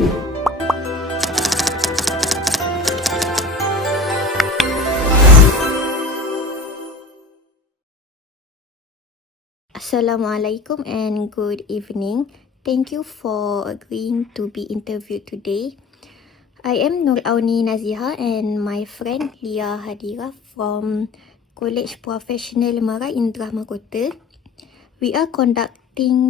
Assalamualaikum and good evening. Thank you for agreeing to be interviewed today. I am Nur Auni Naziha and my friend Lia Hadira from College Professional Mara Indra Mahkota. We are conducting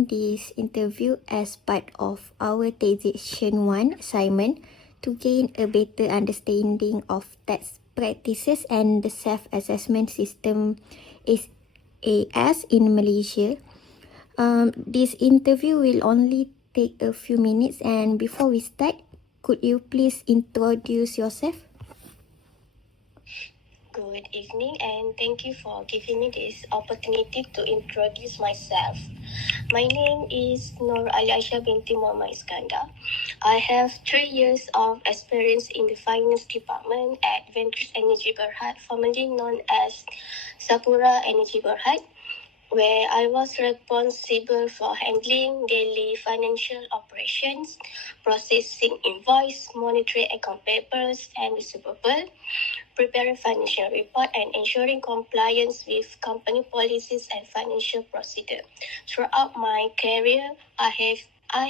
this interview as part of our Taxation 1 assignment to gain a better understanding of tax practices and the self-assessment system SAS in Malaysia. This interview will only take a few minutes, and before we start, could you please introduce yourself? Good evening, and thank you for giving me this opportunity to introduce myself. My name is Nur Aliasha binti Muhammad Iskandar. I have 3 years of experience in the finance department at Ventures Energy Berhad, formerly known as Sapura Energy Berhad, where I was responsible for handling daily financial operations, processing invoice, monitoring account papers and receivable, preparing financial report, and ensuring compliance with company policies and financial procedure. Throughout my career, I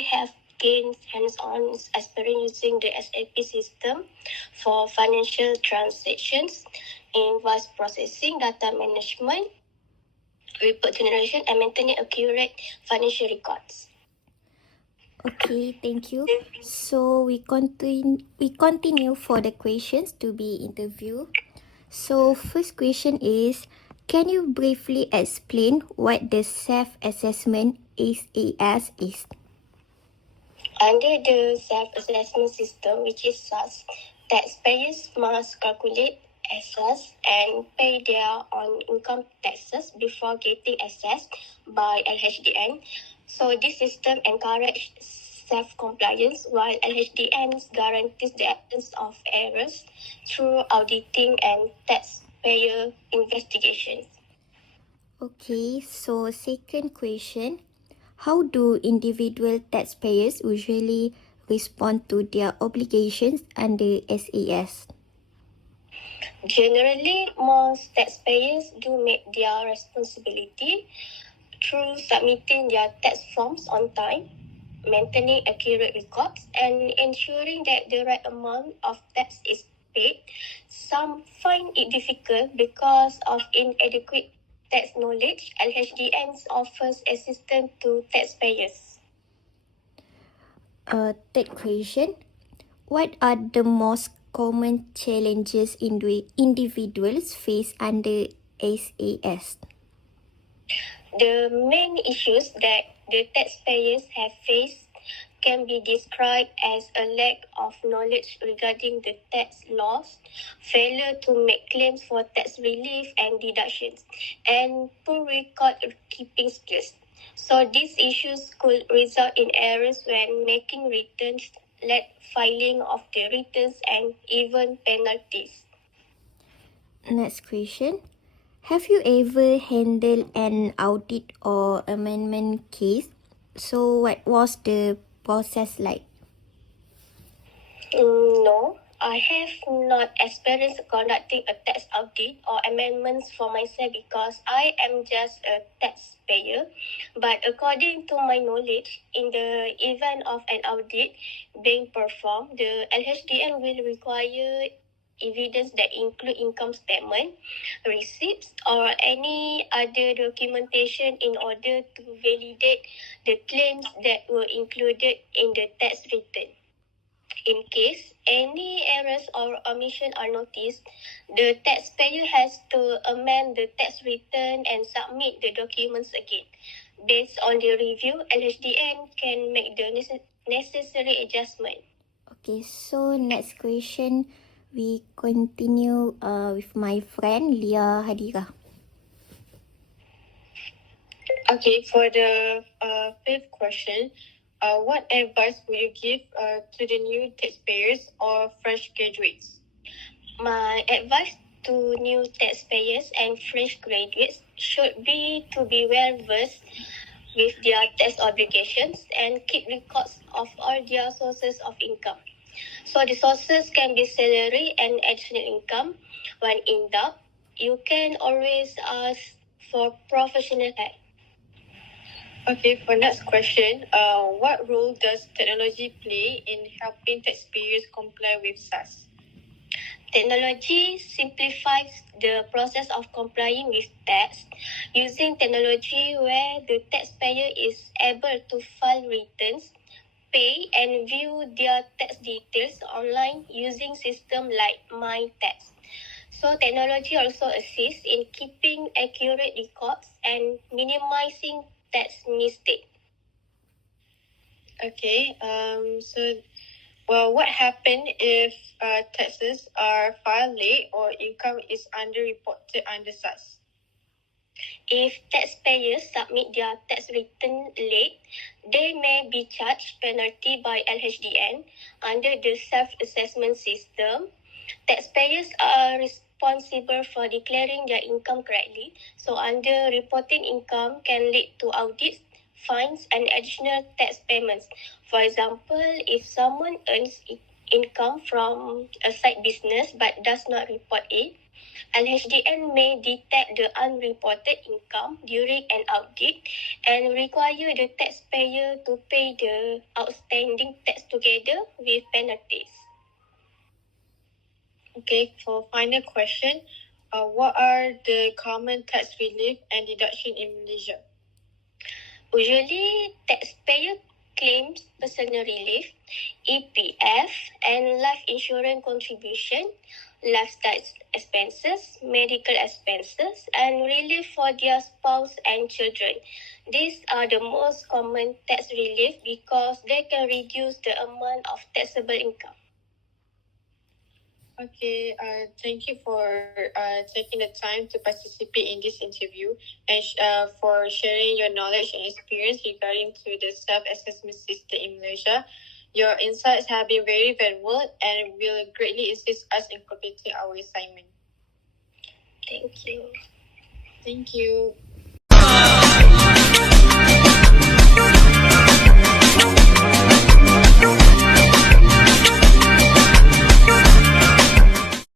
have gained hands-on experience using the SAP system for financial transactions, invoice processing, data management, report generation, and maintaining accurate financial records. Okay, thank you. So we continue for the questions to be interviewed. So first question is, can you briefly explain what the self-assessment SAS is? Under the self-assessment system, which is SAS, taxpayers must calculate, assess, and pay their own income taxes before getting assessed by LHDN. So this system encourages self-compliance, while LHDN guarantees the absence of errors through auditing and taxpayer investigations. Okay, so second question. How do individual taxpayers usually respond to their obligations under SAS? Generally, most taxpayers do meet their responsibility through submitting their tax forms on time, maintaining accurate records, and ensuring that the right amount of tax is paid. Some find it difficult because of inadequate tax knowledge. LHDN offers assistance to taxpayers. Third question. What are the most common challenges individuals face under SAS? The main issues that the taxpayers have faced can be described as a lack of knowledge regarding the tax laws, failure to make claims for tax relief and deductions, and poor record keeping skills. So these issues could result in errors when making returns, late filing of the returns, and even penalties. Next question. Have you ever handled an audit or amendment case? So what was the process like? No, I have not experienced conducting a tax audit or amendments for myself because I am just a taxpayer. But according to my knowledge, in the event of an audit being performed, the LHDN will require evidence that include income statement, receipts, or any other documentation in order to validate the claims that were included in the tax return. In case any errors or omission are noticed, the taxpayer has to amend the tax return and submit the documents again. Based on the review, LHDN can make the necessary adjustment. Okay, so next question, we continue with my friend Lia Hadira. Okay, for the fifth question, what advice would you give to the new taxpayers or fresh graduates? My advice to new taxpayers and fresh graduates should be to be well versed with their tax obligations and keep records of all their sources of income. So the sources can be salary and additional income. When in doubt, you can always ask for professional help. Okay, for next question, what role does technology play in helping taxpayers comply with SAS? Technology simplifies the process of complying with tax. Using technology where the taxpayer is able to file returns, pay and view their tax details online using systems like MyTax. So technology also assists in keeping accurate records and minimizing tax mistakes. Okay, well, what happens if taxes are filed late or income is underreported under SAS? If taxpayers submit their tax return late, they may be charged penalty by LHDN under the self-assessment system. Taxpayers are responsible for declaring their income correctly, so under reporting income can lead to audits, fines, and additional tax payments. For example, if someone earns income from a side business but does not report it, LHDN may detect the unreported income during an audit and require the taxpayer to pay the outstanding tax together with penalties. Okay, for final question, what are the common tax relief and deduction in Malaysia? Usually, taxpayer claims personal relief, EPF, and life insurance contribution, lifestyle expenses, medical expenses, and relief for their spouse and children. These are the most common tax relief because they can reduce the amount of taxable income. Okay, thank you for taking the time to participate in this interview and for sharing your knowledge and experience regarding to the self-assessment system in Malaysia. Your insights have been very valuable and will greatly assist us in completing our assignment. Thank you. Thank you.